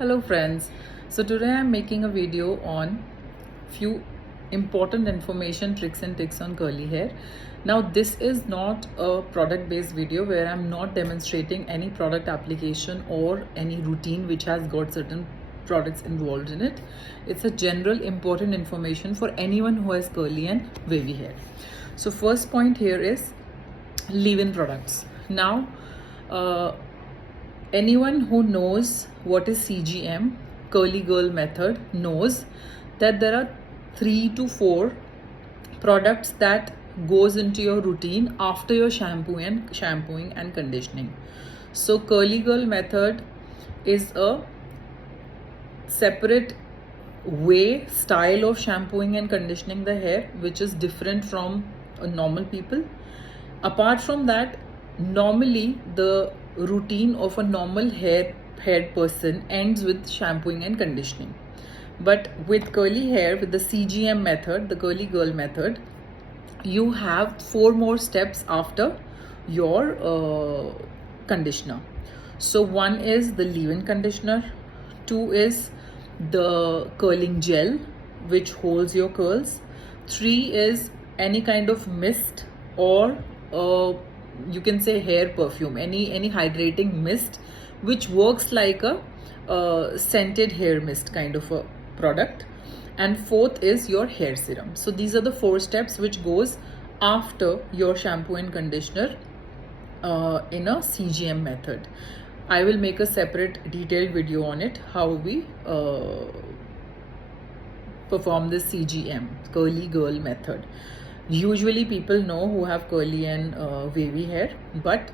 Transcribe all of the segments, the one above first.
Hello friends. So today I'm making a video on few important information, tricks and tips on curly hair. Now this is not a product based video where I'm not demonstrating any product application or any routine which has got certain products involved in it. It's a general important information for anyone who has curly and wavy hair. So first point here is leave-in products. Now anyone who knows what is CGM, curly girl method, knows that there are 3 to 4 products that goes into your routine after your shampooing and conditioning. So curly girl method is a separate style of shampooing and conditioning the hair which is different from normal people. Apart from that, normally the routine of a normal haired person ends with shampooing and conditioning, but with curly hair, with the CGM method, the curly girl method, you have 4 more steps after your conditioner. So one is the leave-in conditioner, 2 is the curling gel which holds your curls, 3 is any kind of mist or you can say hair perfume, any hydrating mist which works like a scented hair mist kind of a product, and 4th is your hair serum. So these are the 4 steps which goes after your shampoo and conditioner in a CGM method. I will make a separate detailed video on it, how we perform this CGM, curly girl method. Usually people know who have curly and wavy hair, but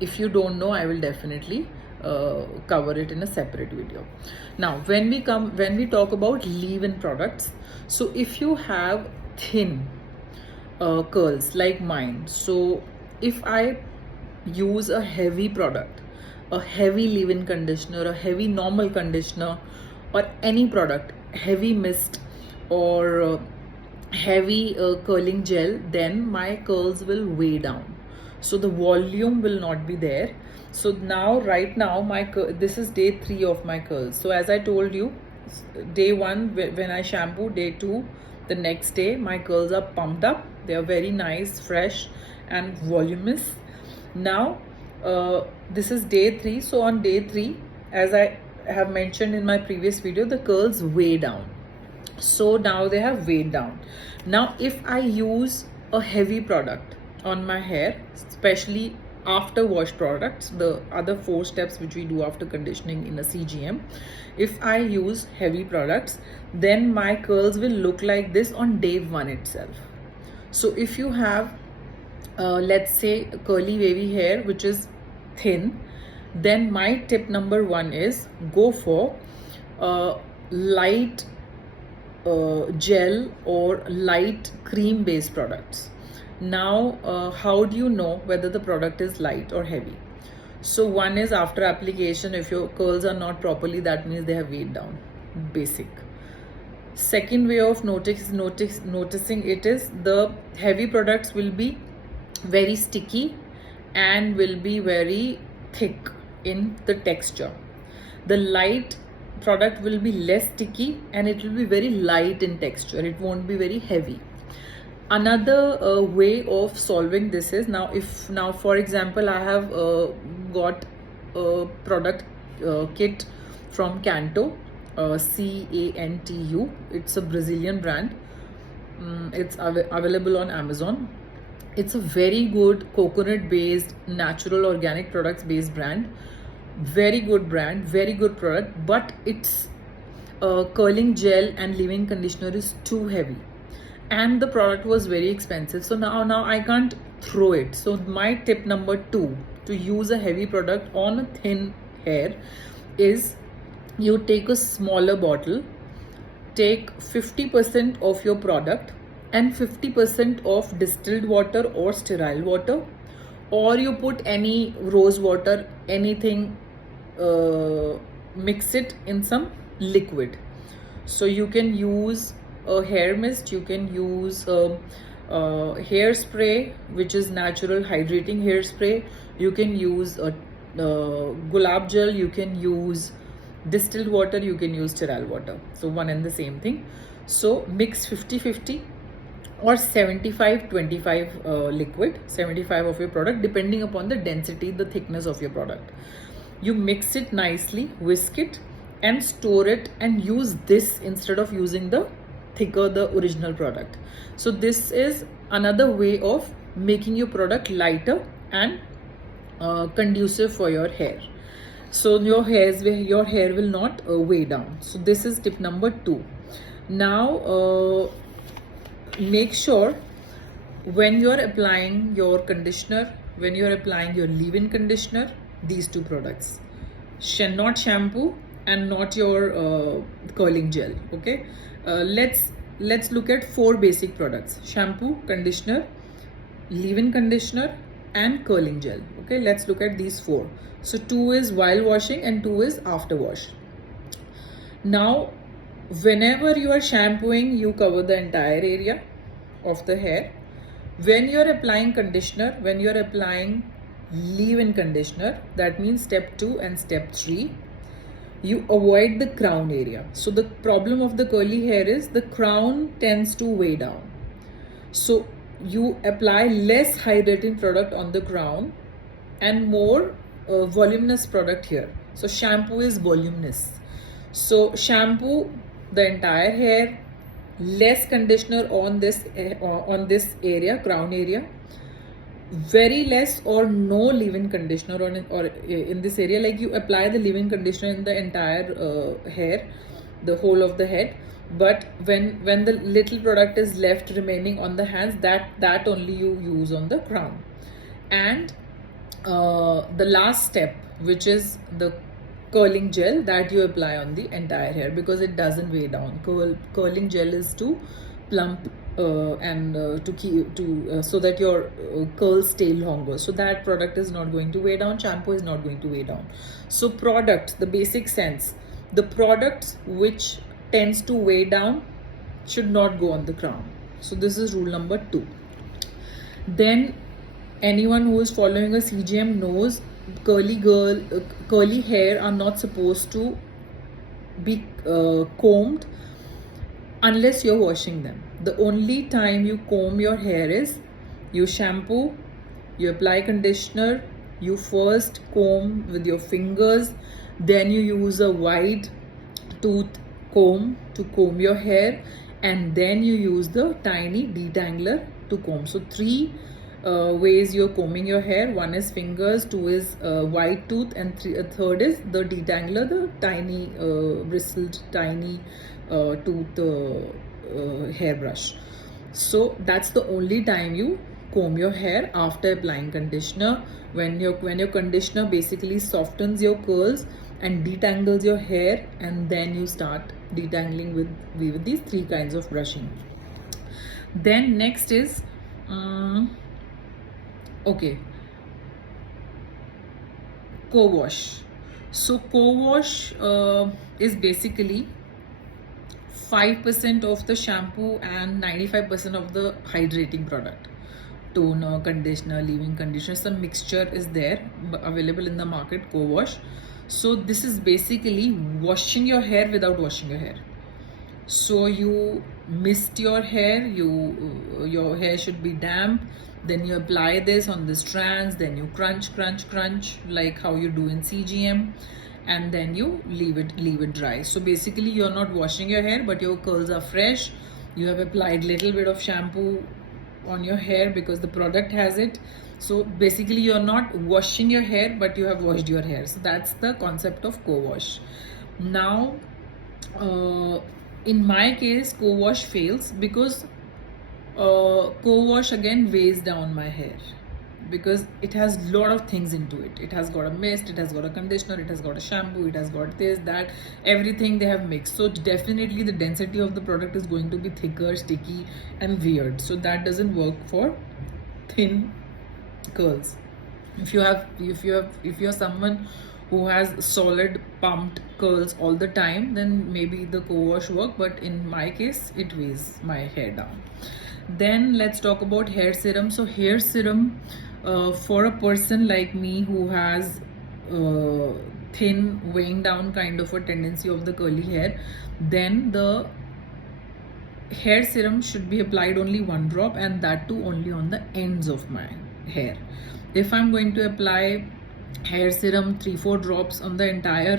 if you don't know, I will definitely cover it in a separate video. Now when we talk about leave-in products, so if you have thin curls like mine, so if I use a heavy product, a heavy leave-in conditioner, a heavy normal conditioner, or any product, heavy mist or heavy curling gel, then my curls will weigh down, so the volume will not be there. So now right now this is day 3 of my curls. So as I told you, day 1 when I shampoo, day 2 the next day, my curls are pumped up, they are very nice, fresh and voluminous. Now this is day 3. So on day 3, as I have mentioned in my previous video, the curls weigh down. So now they have weighed down. Now if I use a heavy product on my hair, especially after wash products, the other 4 steps which we do after conditioning in a CGM, if I use heavy products, then my curls will look like this on day 1 itself. So if you have let's say curly wavy hair which is thin, then my tip number 1 is go for light gel or light cream based products. Now how do you know whether the product is light or heavy? So one is after application, if your curls are not properly, that means they have weighed down, basic. Second way of noticing it is the heavy products will be very sticky and will be very thick in the texture. The light product will be less sticky and it will be very light in texture, it won't be very heavy. Another way of solving this is, now for example, I have got a product kit from Cantu, Cantu. It's a Brazilian brand. It's available on Amazon. It's a very good coconut based, natural organic products based brand. Very good brand, very good product, but its curling gel and leave-in conditioner is too heavy and the product was very expensive. So now I can't throw it. So my tip number 2 to use a heavy product on a thin hair is you take a smaller bottle, take 50% of your product and 50% of distilled water or sterile water, or you put any rose water, anything, mix it in some liquid. So you can use a hair mist, you can use hairspray which is natural hydrating hairspray, you can use a gulab gel, you can use Distilled water, you can use sterile water. So one and the same thing. So mix 50-50 or 75-25 liquid, 75 of your product, depending upon the density, the thickness of your product. You mix it nicely, whisk it, and store it, and use this instead of using the thicker, the original product. So this is another way of making your product lighter and conducive for your hair. So your hair will not weigh down. So this is tip number 2. Now make sure when you are applying your conditioner, when you are applying your leave-in conditioner, these two products, not shampoo and not your curling gel. Okay, let's look at 4 basic products: shampoo, conditioner, leave-in conditioner, and curling gel. Okay, let's look at these 4. So 2 is while washing and 2 is after wash. Now whenever you are shampooing, you cover the entire area of the hair. When you are applying conditioner, when you are applying leave-in conditioner, that means step 2 and step 3, you avoid the crown area. So the problem of the curly hair is the crown tends to weigh down. So you apply less hydrating product on the crown and more voluminous product here. So shampoo is voluminous. So shampoo the entire hair, less conditioner on this area, crown area, very less or no leave-in conditioner or in this area. Like you apply the leave-in conditioner in the entire hair, the whole of the head, but when the little product is left remaining on the hands, that only you use on the crown. And the last step, which is the curling gel, that you apply on the entire hair because it doesn't weigh down. Curling gel is to plump and to keep so that your curls stay longer. So that product is not going to weigh down. Shampoo is not going to weigh down. So products, the basic sense, the products which tends to weigh down should not go on the crown. So this is rule number 2. Then anyone who is following a CGM knows curly hair are not supposed to be combed unless you're washing them. The only time you comb your hair is you shampoo, you apply conditioner, you first comb with your fingers, then you use a wide tooth comb to comb your hair, and then you use the tiny detangler to comb. So 3 ways you're combing your hair. 1 is fingers, 2 is wide tooth, and third is the detangler, the tiny bristled tiny tooth hairbrush. So that's the only time you comb your hair, after applying conditioner, when your conditioner basically softens your curls and detangles your hair, and then you start detangling with these 3 kinds of brushing. Then next is co-wash. So co-wash is basically 5% of the shampoo and 95% of the hydrating product. Toner, conditioner, leave-in conditioner, some mixture is there available in the market, co-wash. So this is basically washing your hair without washing your hair. So you mist your hair, your hair should be damp, then you apply this on the strands, then you crunch like how you do in CGM, and then you leave it dry. So basically you're not washing your hair, but your curls are fresh. You have applied little bit of shampoo on your hair because the product has it. So basically you're not washing your hair, but you have washed your hair. So that's the concept of co-wash. Now in my case, co-wash fails because co-wash again weighs down my hair, because it has a lot of things into it. It has got a mist, it has got a conditioner, it has got a shampoo, it has got this, that, everything they have mixed. So definitely the density of the product is going to be thicker, sticky, and weird. So that doesn't work for thin curls. If you're someone who has solid pumped curls all the time, then maybe the co-wash work, but in my case it weighs my hair down. Then let's talk about hair serum. So hair serum for a person like me who has thin, weighing down kind of a tendency of the curly hair, then the hair serum should be applied only 1 drop, and that too only on the ends of my hair. If I'm going to apply hair serum 3-4 drops on the entire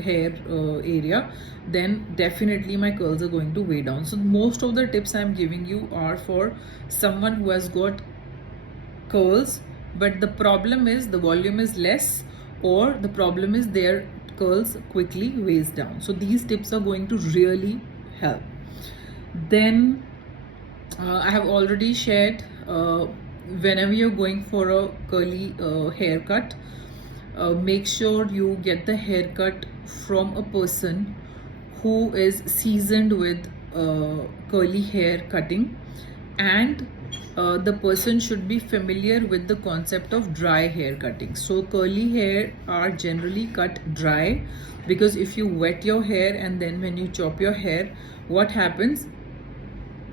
hair area, then definitely my curls are going to weigh down. So most of the tips I'm giving you are for someone who has got curls, but the problem is the volume is less, or the problem is their curls quickly weighs down. So these tips are going to really help. Then I have already shared, whenever you're going for a curly haircut, make sure you get the haircut from a person who is seasoned with curly hair cutting, and the person should be familiar with the concept of dry hair cutting. So curly hair are generally cut dry, because if you wet your hair and then when you chop your hair, what happens?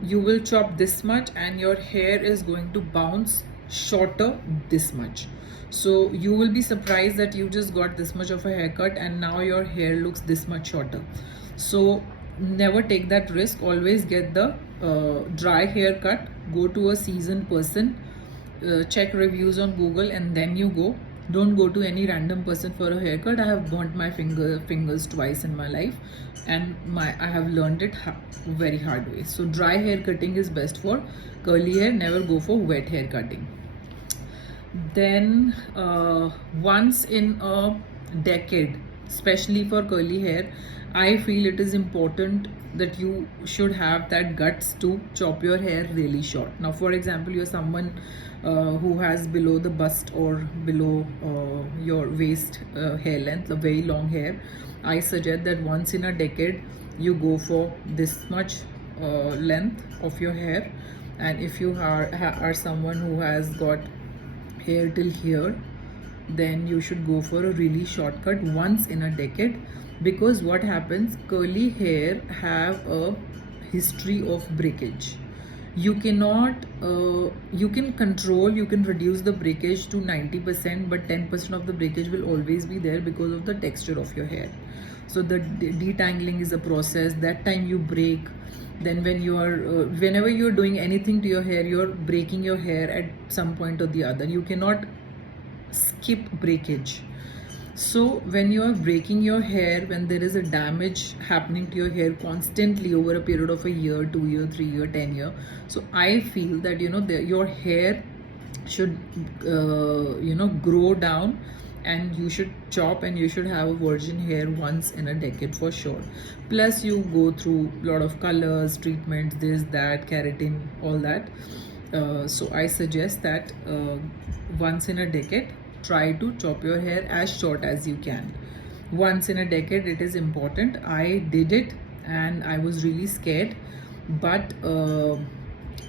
You will chop this much and your hair is going to bounce shorter this much. So you will be surprised that you just got this much of a haircut and now your hair looks this much shorter. So never take that risk. Always get the dry haircut. Go to a seasoned person, check reviews on Google, and then you go. Don't go to any random person for a haircut. I have burnt my fingers twice in my life, and I have learned it very hard way. So dry hair cutting is best for curly hair. Never go for wet hair cutting. Then once in a decade, especially for curly hair, I feel it is important that you should have that guts to chop your hair really short. Now, for example, you're someone who has below the bust or below your waist hair length, a very long hair. I suggest that once in a decade you go for this much length of your hair. And if you are someone who has got hair till here, then you should go for a really short cut once in a decade. Because what happens, curly hair have a history of breakage. You cannot you can control, you can reduce the breakage to 90%, but 10% of the breakage will always be there because of the texture of your hair. So the detangling is a process. That time you break. Then when you are whenever you're doing anything to your hair, you're breaking your hair at some point or the other. You cannot skip breakage. So when you are breaking your hair, when there is a damage happening to your hair constantly over a period of a year, 2 year, 3 year, 10 year, so I feel that your hair should grow down, and you should chop, and you should have a virgin hair once in a decade for sure. Plus you go through a lot of colors, treatments, this, that, keratin, all that. So I suggest that once in a decade, try to chop your hair as short as you can. Once in a decade, it is important. I did it and I was really scared, but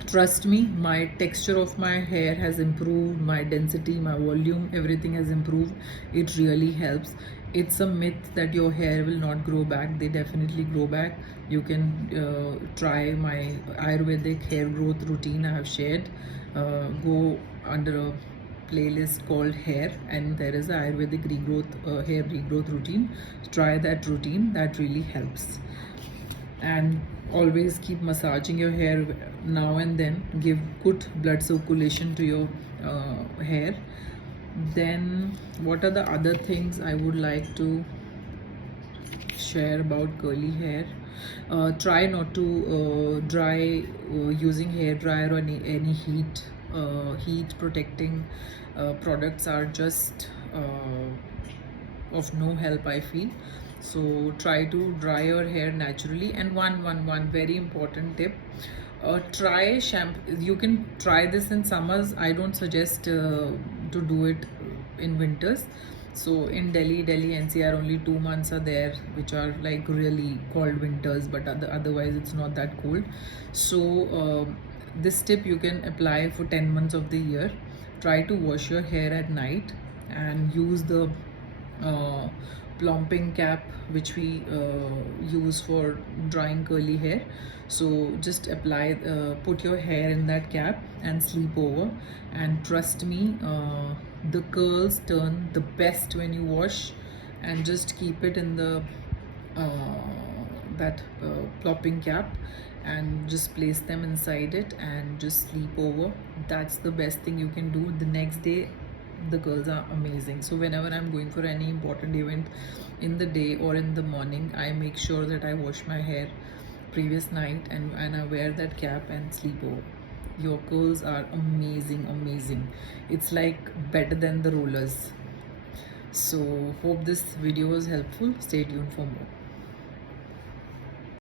trust me, my texture of my hair has improved, my density, my volume, everything has improved. It really helps. It's a myth that your hair will not grow back. They definitely grow back. You can try my Ayurvedic hair growth routine I have shared. Go under a playlist called hair, and there is a Ayurvedic regrowth hair regrowth routine. Try that routine, that really helps. And always keep massaging your hair now and then. Give good blood circulation to your hair. Then what are the other things I would like to share about curly hair? Try not to dry using hair dryer or any heat protecting products are just of no help, I feel. So try to dry your hair naturally. And one very important tip, try shampoo. You can try this in summers. I don't suggest to do it in winters. So in Delhi NCR, only 2 months are there which are like really cold winters, but otherwise it's not that cold. So this tip you can apply for 10 months of the year. Try to wash your hair at night and use the plumping cap which we use for drying curly hair. So just apply, put your hair in that cap and sleep over, and trust me, the curls turn the best when you wash and just keep it in the that plopping cap, and just place them inside it and just sleep over. That's the best thing you can do. The next day the girls are amazing. So whenever I'm going for any important event in the day or in the morning, I make sure that I wash my hair previous night, and I wear that cap and sleep over. Your curls are amazing, amazing. It's like better than the rollers. So hope this video was helpful. Stay tuned for more.